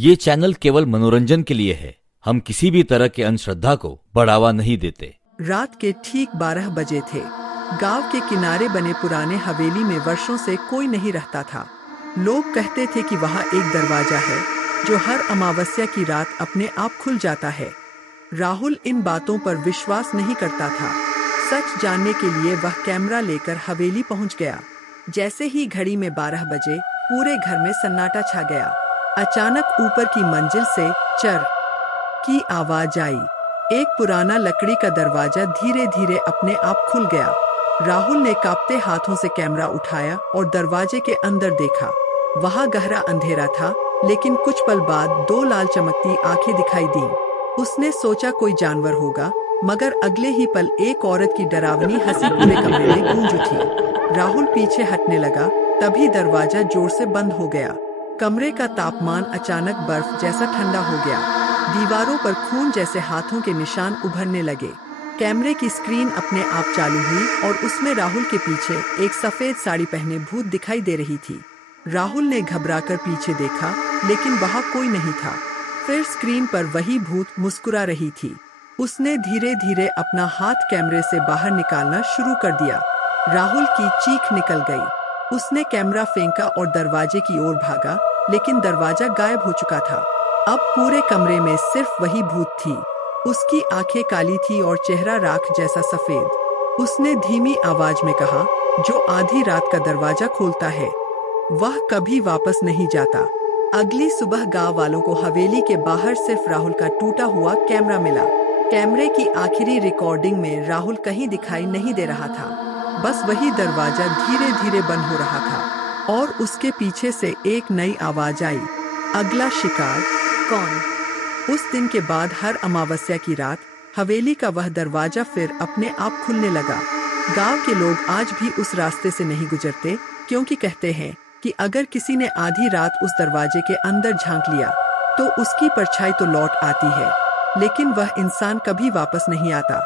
ये चैनल केवल मनोरंजन के लिए है। हम किसी भी तरह के अंधश्रद्धा को बढ़ावा नहीं देते। रात के ठीक 12 बजे थे। गांव के किनारे बने पुराने हवेली में वर्षों से कोई नहीं रहता था। लोग कहते थे कि वहाँ एक दरवाजा है जो हर अमावस्या की रात अपने आप खुल जाता है। राहुल इन बातों पर विश्वास नहीं करता था। सच जानने के लिए वह कैमरा लेकर हवेली पहुंच गया। जैसे ही घड़ी में 12 बजे पूरे घर में सन्नाटा छा गया। अचानक ऊपर की मंजिल से चर की आवाज आई। एक पुराना लकड़ी का दरवाजा धीरे धीरे अपने आप खुल गया। राहुल ने कांपते हाथों से कैमरा उठाया और दरवाजे के अंदर देखा। वहां गहरा अंधेरा था, लेकिन कुछ पल बाद 2 लाल चमकती आंखें दिखाई दी। उसने सोचा कोई जानवर होगा, मगर अगले ही पल एक औरत की डरावनी हंसी पूरे कमरे में गूंज उठी। राहुल पीछे हटने लगा, तभी दरवाजा जोर से बंद हो गया। कमरे का तापमान अचानक बर्फ जैसा ठंडा हो गया। दीवारों पर खून जैसे हाथों के निशान उभरने लगे। कैमरे की स्क्रीन अपने आप चालू हुई और उसमें राहुल के पीछे एक सफेद साड़ी पहने भूत दिखाई दे रही थी। राहुल ने घबराकर पीछे देखा, लेकिन वहां कोई नहीं था। फिर स्क्रीन पर वही भूत मुस्कुरा रही थी। उसने धीरे धीरे अपना हाथ कैमरे से बाहर निकालना शुरू कर दिया। राहुल की चीख निकल गई। उसने कैमरा फेंका और दरवाजे की ओर भागा, लेकिन दरवाजा गायब हो चुका था। अब पूरे कमरे में सिर्फ वही भूत थी। उसकी आंखें काली थी और चेहरा राख जैसा सफेद। उसने धीमी आवाज में कहा, जो आधी रात का दरवाजा खोलता है वह कभी वापस नहीं जाता। अगली सुबह गांव वालों को हवेली के बाहर सिर्फ राहुल का टूटा हुआ कैमरा मिला। कैमरे की आखिरी रिकॉर्डिंग में राहुल कहीं दिखाई नहीं दे रहा था। बस वही दरवाजा धीरे धीरे बंद हो रहा था और उसके पीछे से एक नई आवाज आई, अगला शिकार कौन? उस दिन के बाद हर अमावस्या की रात हवेली का वह दरवाजा फिर अपने आप खुलने लगा। गांव के लोग आज भी उस रास्ते से नहीं गुजरते, क्योंकि कहते हैं कि अगर किसी ने आधी रात उस दरवाजे के अंदर झांक लिया तो उसकी परछाई तो लौट आती है, लेकिन वह इंसान कभी वापस नहीं आता।